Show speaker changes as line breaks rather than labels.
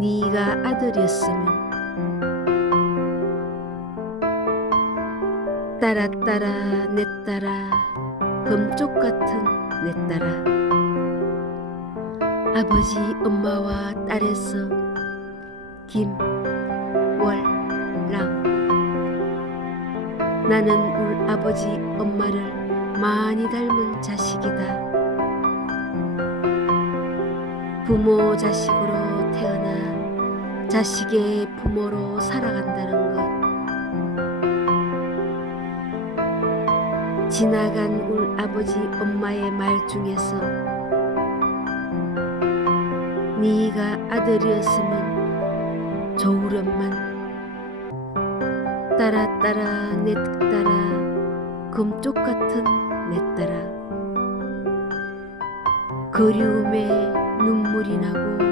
네가 아들이었으면. 따라 따라 내 따라 금쪽 같은 내 따라. 아버지 엄마와 딸에서 김월랑. 나는 울 아버지 엄마를 많이 닮은 자식이다. 부모 자식으로 태어나 자식의 부모로 살아간다는 것. 지나간 울 아버지 엄마의 말 중에서 네가 아들이었으면 좋으련만 따라 따라 내 따라 금쪽 같은 내 따라 그리움에 눈물이 나고